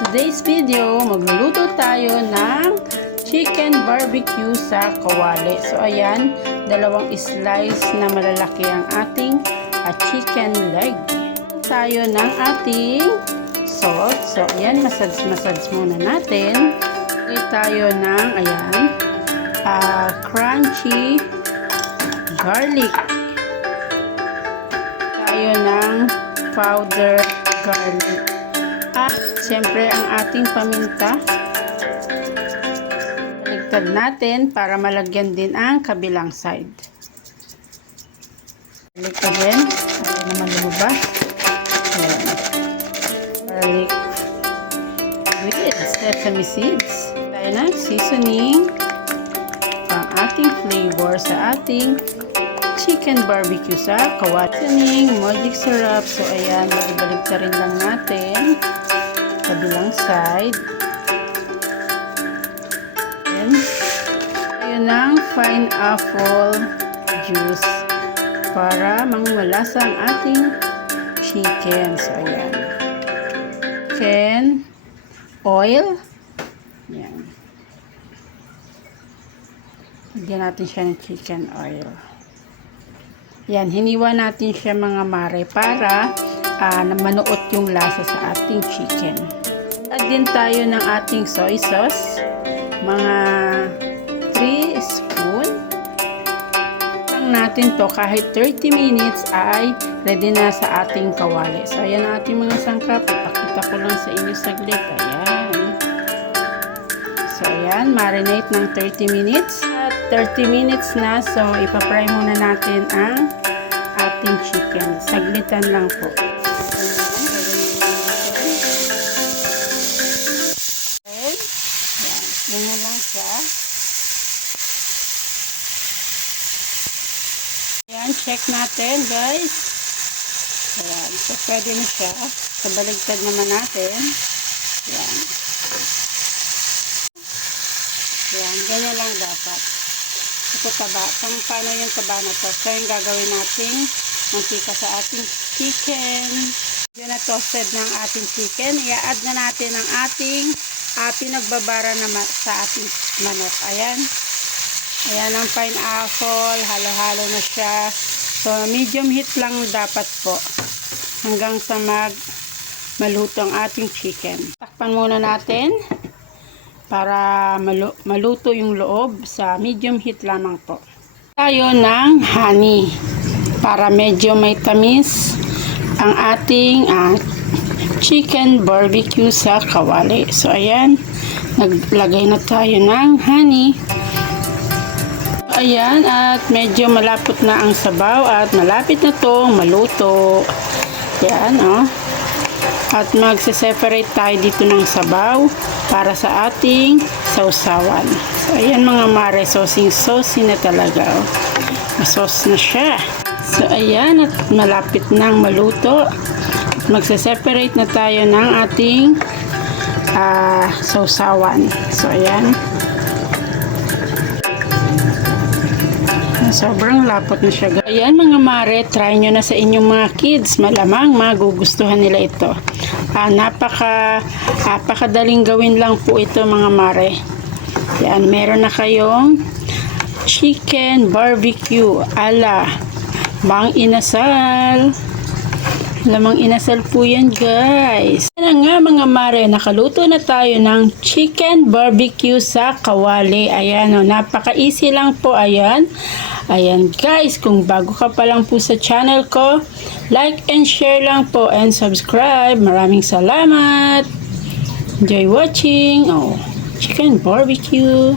today's video, magluluto tayo ng chicken barbecue sa kawali. So, ayan, dalawang slice na malalaki ang ating ah, chicken leg. Tayo ng ating salt. So, ayan, massage-massage muna natin. Lagay tayo ng, ayan, ah, crunchy garlic. Tayo ng powder garlic. At, siyempre, ang ating paminta. Baligtad natin para malagyan din ang kabilang side. Baligtad din. Ayaw naman lumabas. Ayan. Garlic with sesame seeds. Tayo na, seasoning. Ang ating flavor sa ating chicken barbecue sa kawasaning, magic syrup. So, ayan, balibalik na rin lang natin. Kabilang side. Then, ayun ang fine apple juice para mangmalasa ang ating chicken. So, ayan. Chicken oil. Ayan. Lagyan natin siya ng chicken oil. Yan, hiniwa natin siya mga mare para na manuot yung lasa sa ating chicken. Add din tayo ng ating soy sauce. Mga 3 spoon. Lang natin to kahit 30 minutes ay ready na sa ating kawali. So, ayan ang ating mga sangkap. Ipakita ko lang sa inyo saglit. Ayan. So, ayan. Marinate ng 30 minutes. At 30 minutes na. So, ipapry muna natin ang ating chicken. Saglitan lang po. Okay. Ganyan lang siya. Ayan. Check natin guys. Ayan. So, pwede na siya. Sa baligtad naman natin. Ayan. Ayan. Ganyan lang dapat. Ito taba. Kung paano yung taba na to. So, yung gagawin natin mantika sa ating chicken. Yun na toasted ng ating chicken. I-add na natin ang ating uh, pinagbabara na sa ating manok. Ayan. Ayan ang pineapple. Halo-halo na siya. So, medium heat lang dapat po. Hanggang sa mag maluto ang ating chicken. Takpan muna natin para malu- maluto yung loob sa medium heat lamang po. Tayo ng honey para medyo may tamis ang ating ah, chicken barbecue sa kawali. So ayan, naglagay na tayo ng honey. Ayan, at medyo malapot na ang sabaw at malapit na tong maluto. Yan, oh. At magse-separate tayo dito ng sabaw para sa ating sausawan. So, ayan mga mare, sosing-sosi na talaga. Oh. Masos na siya. So, ayan, at malapit nang maluto. At magse-separate na tayo ng ating ah, sausawan. So, ayan. Sobrang lapot na siya. Ayan mga mare, try nyo na sa inyong mga kids. Malamang magugustuhan nila ito. Ah, napaka, napakadaling gawin lang po ito mga mare. Yan, meron na kayong chicken barbecue ala Bang Inasal. Lamang inasal po yan guys. Yan nga mga mare, nakaluto na tayo ng chicken barbecue sa kawali. Ayan o, napaka easy lang po. Ayan. Ayan guys, kung bago ka pa lang po sa channel ko, like and share lang po and subscribe. Maraming salamat. Enjoy watching. Oh, chicken barbecue.